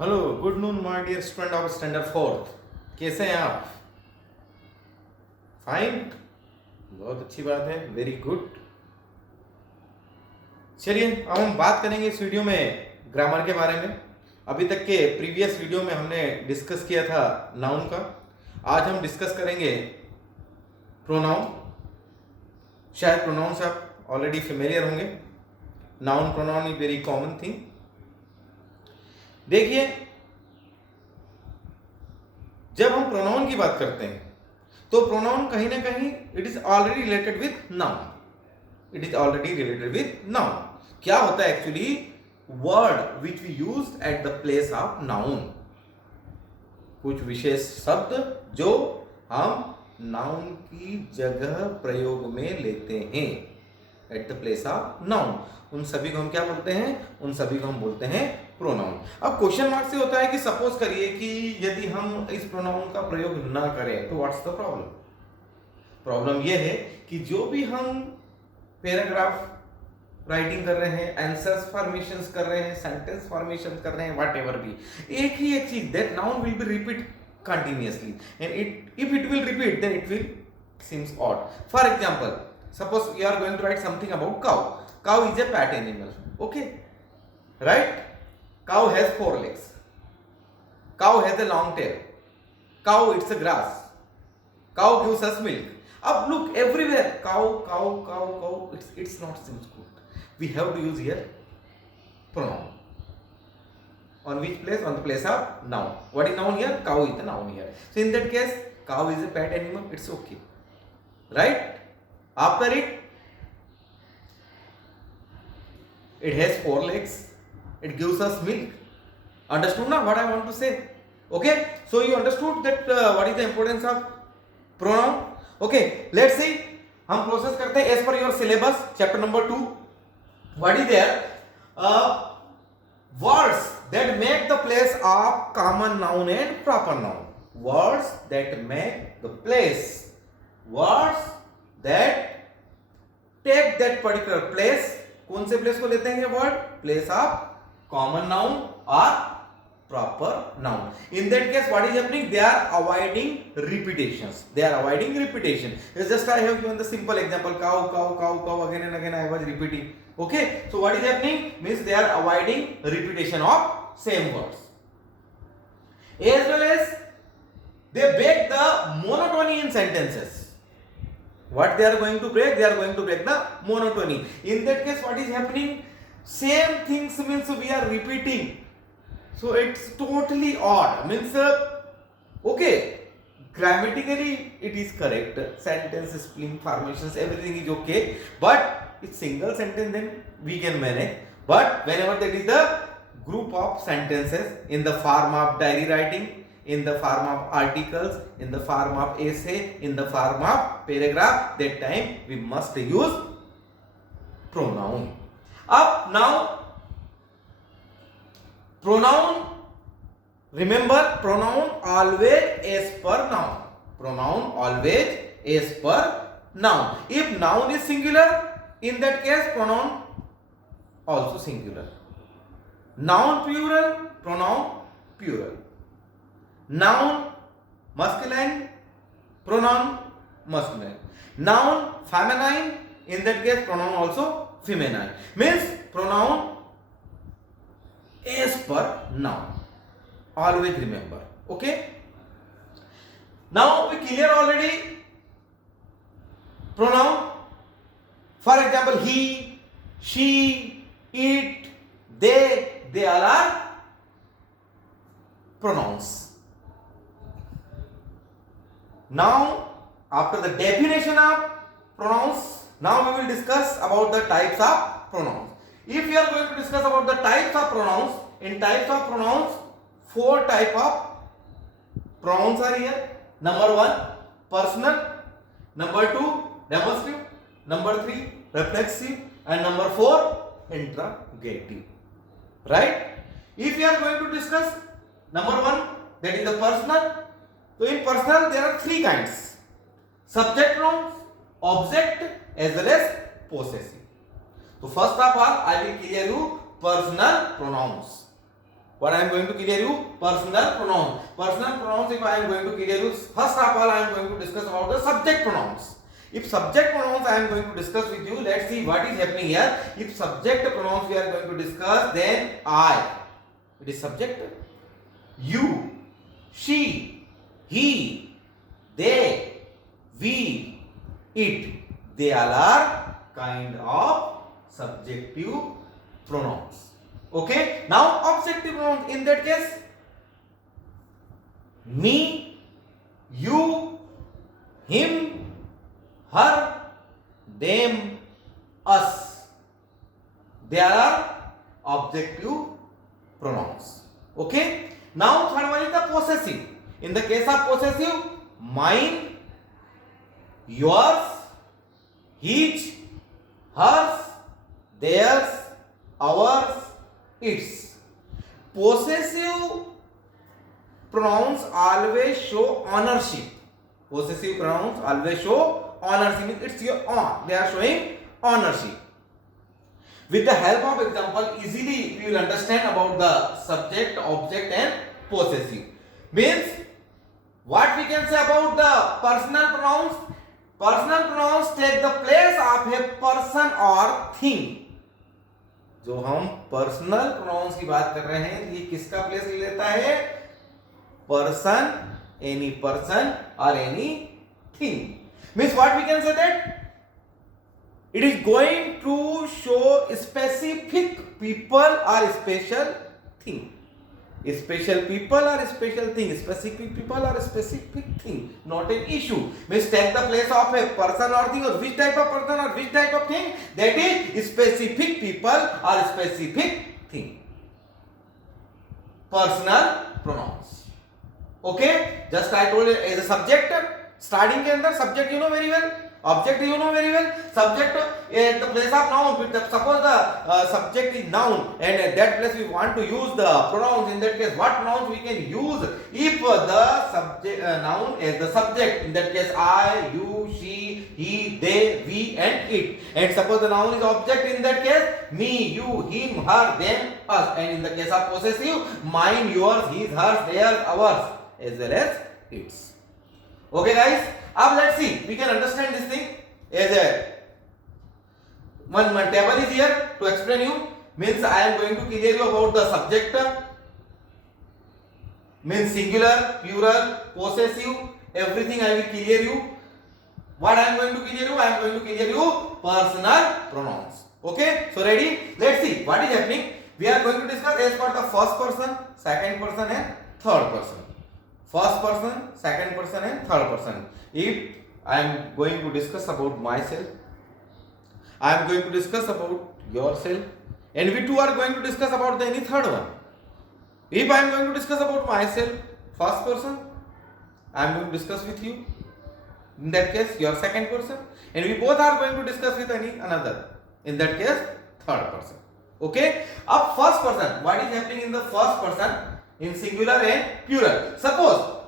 Hello, good noon my dear student of standard fourth. कैसे हैं आप? फाइन, बहुत अच्छी बात है, वेरी गुड। चलिए अब हम बात करेंगे इस वीडियो में ग्रामर के बारे में। अभी तक के प्रीवियस वीडियो में हमने डिस्कस किया था नाउन का। आज हम डिस्कस करेंगे प्रोनाउन। शायद प्रोनाउन से आप ऑलरेडी फेमिलियर होंगे। Noun pronoun is very common thing. देखिए, जब हम प्रोनाउन की बात करते हैं तो प्रोनाउन कहीं ना कहीं it is already related with noun. It is already related with noun. क्या होता है actually? Word which we use at the place of noun. कुछ विशेष शब्द जो हम नाउन की जगह प्रयोग में लेते हैं eight the place of noun, उन सभी को हम क्या बोलते हैं? उन सभी को हम बोलते हैं प्रोनाउन। अब क्वेश्चन मार्क से होता है कि सपोज करिए कि यदि हम इस प्रोनाउन का प्रयोग ना करें तो व्हाट्स द प्रॉब्लम? प्रॉब्लम यह है कि जो भी हम पैराग्राफ राइटिंग कर रहे हैं, आंसर्स फॉर्मेशंस कर रहे हैं, सेंटेंस फॉर्मेशन कर रहे हैं, व्हाटएवर भी, एक ही एक चीज, that noun will be repeat continuously, and if it will repeat then it will seems odd. For example, suppose you are going to write something about cow. Cow is a pet animal, okay, right? Cow has 4 legs. Cow has a long tail. Cow eats a grass. Cow gives us milk. Up look everywhere, cow, cow, cow, cow. It's not seems good. We have to use here pronoun. On which place? On the place of noun. What is noun here? Cow is the noun here. So in that case, cow is a pet animal. It's okay, right? After it, it has 4 legs. It gives us milk. Understood now what I want to say? Okay. So you understood that what is the importance of pronoun? Okay. Let's see. हम process करते हैं as per your syllabus, chapter number 2. What is there? Words that make the place of common noun and proper noun. Words that make the place. Words that take that particular place. कौन से place को लेते हैं ये word? Place of common noun or proper noun. In that case, what is happening? They are avoiding repetitions. They are avoiding repetition. It's just I have given the simple example: cow, cow, cow, cow. Again and again I was repeating. Okay. So what is happening? Means they are avoiding repetition of same words. As well as they break the monotony in sentences. What they are going to break? They are going to break the monotony. In that case, what is happening? Same things means we are repeating. So it's totally odd. Means okay, grammatically it is correct. Sentence, spelling, formations, everything is okay. But it's single sentence, then we can manage. But whenever that is the group of sentences in the form of diary writing, in the form of articles, in the form of essay, in the form of paragraph, that time we must use pronoun. Up now, pronoun, remember, pronoun always as per noun. Pronoun always as per noun. If noun is singular, in that case pronoun also singular. Noun plural, pronoun plural. Noun masculine, pronoun masculine. Noun feminine, in that case pronoun also feminine. Means pronoun as per noun. Always remember. Okay. Now we clear already pronoun. For example, he, she, it, they all are pronouns. Now, after the definition of pronouns, now we will discuss about the types of pronouns. If we are going to discuss about the types of pronouns, in types of pronouns, 4 types of pronouns are here. Number 1, personal. Number 2, demonstrative. Number 3, reflexive. And number 4, interrogative. Right? If we are going to discuss number 1, that is the personal. So in personal there are 3 kinds: subject pronouns, object, as well as possessive. So first of all, I will clear you personal pronouns. What I am going to clear you? Personal pronouns. Personal pronouns, if I am going to clear you, first of all I am going to discuss about the subject pronouns. If subject pronouns I am going to discuss with you, let's see what is happening here. If subject pronouns we are going to discuss, then I. It is subject. You, she, he, they, we, it. They all are kind of subjective pronouns. Okay. Now objective pronouns, in that case, me, you, him, her, them, us. They are objective pronouns. Okay. Now third one is the possessive. In the case of possessive, mine, yours, his, hers, theirs, ours, its. Possessive pronouns always show ownership. Possessive pronouns always show ownership. It's your own. They are showing ownership. With the help of example, easily we will understand about the subject, object and possessive. Means, what we can say about the personal pronouns? Personal pronouns take the place of a person or thing. जो हम personal pronouns की बात कर रहे हैं, ये किसका place ले लेता है? पर्सन, एनी पर्सन और any thing. Means what we can say that it is going to show specific people or special thing. Special people or special thing, specific people or specific thing, not an issue. Means take the place of a person or thing, or which type of person or which type of thing, that is specific people or specific thing. Personal pronouns. Okay, just I told you as a subject, starting के अंदर subject you know very well, object you know very well. Subject at the place of noun, suppose the subject is noun and at that place we want to use the pronouns. In that case, what pronouns we can use if the subject noun is the subject? In that case, I, you, she, he, they, we and it. And suppose the noun is object, in that case, me, you, him, her, them, us. And in the case of possessive, mine, yours, his, hers, theirs, ours, as well as its. Okay guys, now let's see, we can understand this thing as a one table is here to explain you. Means I am going to clear you about the subject, means singular, plural, possessive, everything I will clear you. What I am going to clear you? I am going to clear you personal pronouns. Okay, so ready? Let's see what is happening. We are going to discuss as per the first person, second person and third person. First person, second person and third person. If I am going to discuss about myself, I am going to discuss about yourself, and we two are going to discuss about the any third one. If I am going to discuss about myself, first person, I am going to discuss with you. In that case, your second person, and we both are going to discuss with any another. In that case, third person. Okay. Up first person. What is happening in the first person? In singular and plural. Suppose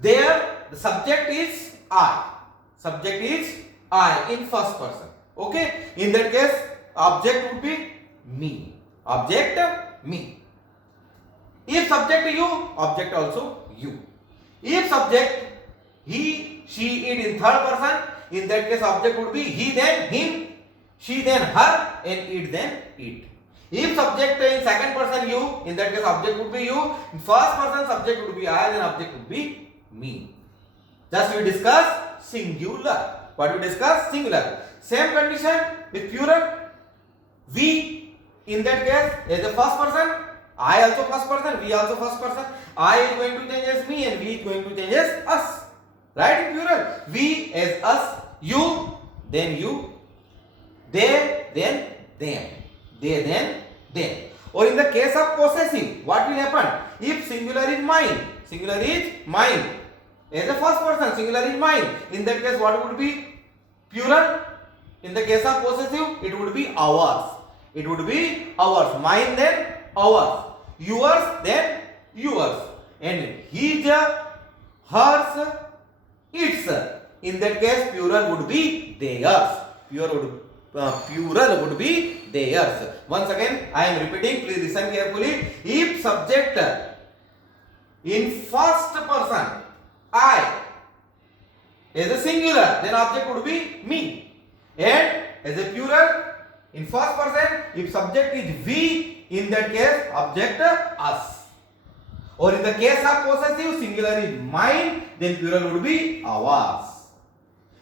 there the subject is I. Subject is I in first person. Okay. In that case, object would be me. Object me. If subject you, object also you. If subject he, she, it in third person, in that case object would be he then him, she then her, and it then it. If subject in second person you, in that case object would be you. In first person subject would be I, then object would be me. Just we discuss singular. What we discuss? Singular. Same condition with plural. We, in that case, as a first person, I also first person, we also first person. I is going to change as me and we is going to change as us. Right, in plural. We as us, you, then you, they, then them, they, then them. Or in the case of possessive, what will happen? If singular is mine, singular is mine. As a first person, singular is mine. In that case, what would be plural? In the case of possessive, it would be ours. It would be ours. Mine, then ours. Yours, then yours. And his, hers, its. In that case, plural would be theirs. Plural plural would be theirs. Once again I am repeating, please listen carefully. If subject in first person I as a singular, then object would be me, and as a plural in first person, if subject is we, in that case object us, or in the case of possessive, singular is mine, then plural would be ours.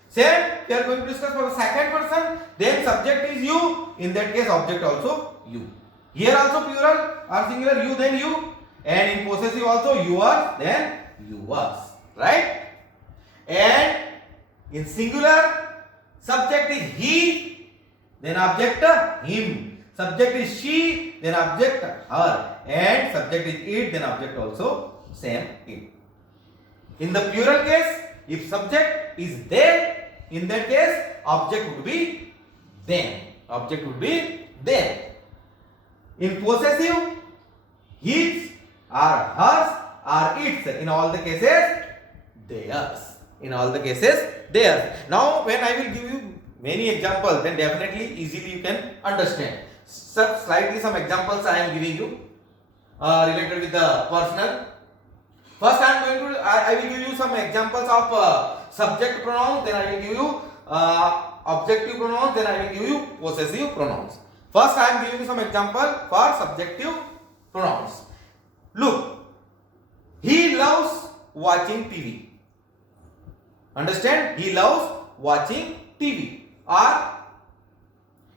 Same we are going to discuss for the second person, then subject is you, in that case object also you. Here also plural or singular, you then you, and in possessive also yours then yours, right? And in singular, subject is he, then object him. Subject is she, then object her, and subject is it, then object also same it. In the plural case, if subject is they, in that case object would be them. Object would be them. In possessive, his or hers or its. In all the cases, theirs. In all the cases, theirs. Now when I will give you many examples, then definitely easily you can understand. Slightly some examples I am giving you related with the personal. First I will give you some examples of subject pronouns, then I will give you objective pronouns, then I will give you possessive pronouns. First I am giving you some example for subjective pronouns. Look, he loves watching TV. Understand? He loves watching TV. Or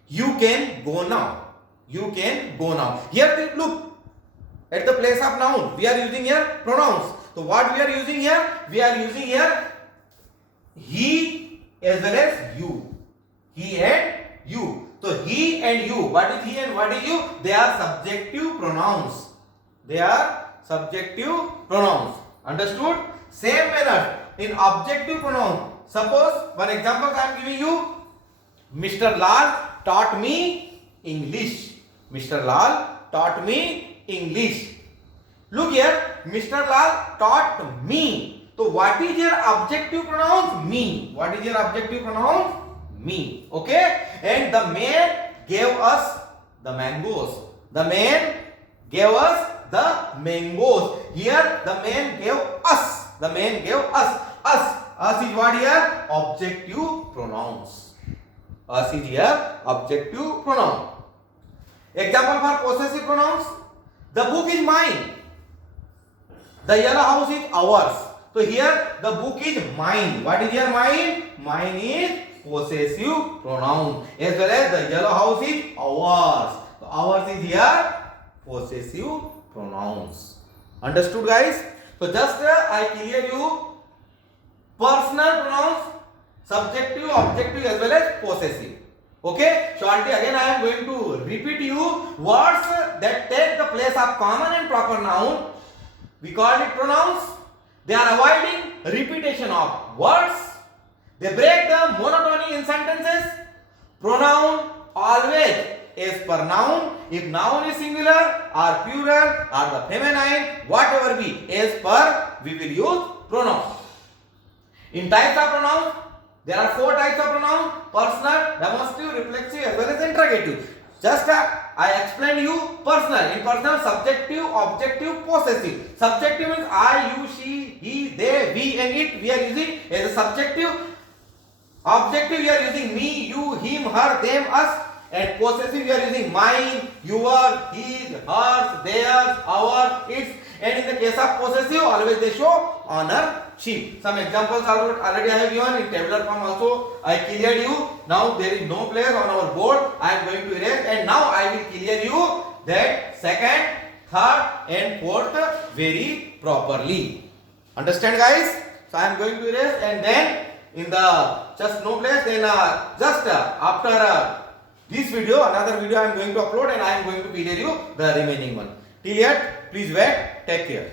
you can go now. You can go now. Here look, at the place of noun we are using here pronouns. So what we are using here? We are using here he as well as you. He and you. So he and you. What is he and what is you? They are subjective pronouns. They are subjective pronouns. Understood? Same manner in objective pronoun. Suppose one example I am giving you. Mr. Lal taught me English. Mr. Lal taught me English. Look here, Mr. Lal taught me. So what is your objective pronouns? Me. What is your objective pronouns? Me. Okay? And the man gave us the mangoes. The man gave us the mangoes. Here the man gave us. The man gave us. Us. Us is what here? Objective pronouns. Us is here objective pronoun. Example for possessive pronouns. The book is mine. The yellow house is ours. So here the book is mine. What is here mine? Mine is possessive pronoun. As well as the yellow house is ours. So ours is here possessive pronouns. Understood, guys? So just I clear you personal pronouns, subjective, objective as well as possessive. Okay? Shortly again I am going to repeat you words that take the place of common and proper noun. We call it pronouns. They are avoiding repetition of words. They break the monotony in sentences. Pronoun always is per noun. If noun is singular or plural or the feminine, whatever be, as per, we will use pronoun. In types of pronouns, there are 4 types of pronouns: personal, demonstrative, reflexive as well as interrogative. Just I explained you personal. In personal, subjective, objective, possessive. Subjective means I, you, she, he, they, we and it. We are using as a subjective. Objective we are using me, you, him, her, them, us. And possessive we are using mine, your, his, hers, theirs, our, its. And in the case of possessive, always they show ownership. Some examples already I have given in tabular form also. I cleared you. Now there is no place on our board. I am going to erase, and now I will clear you that second, third and fourth very properly. Understand, guys? So I am going to erase, and then in the just no place, then after this video, another video I am going to upload, and I am going to clear you the remaining one. Till yet, please wait. Take care.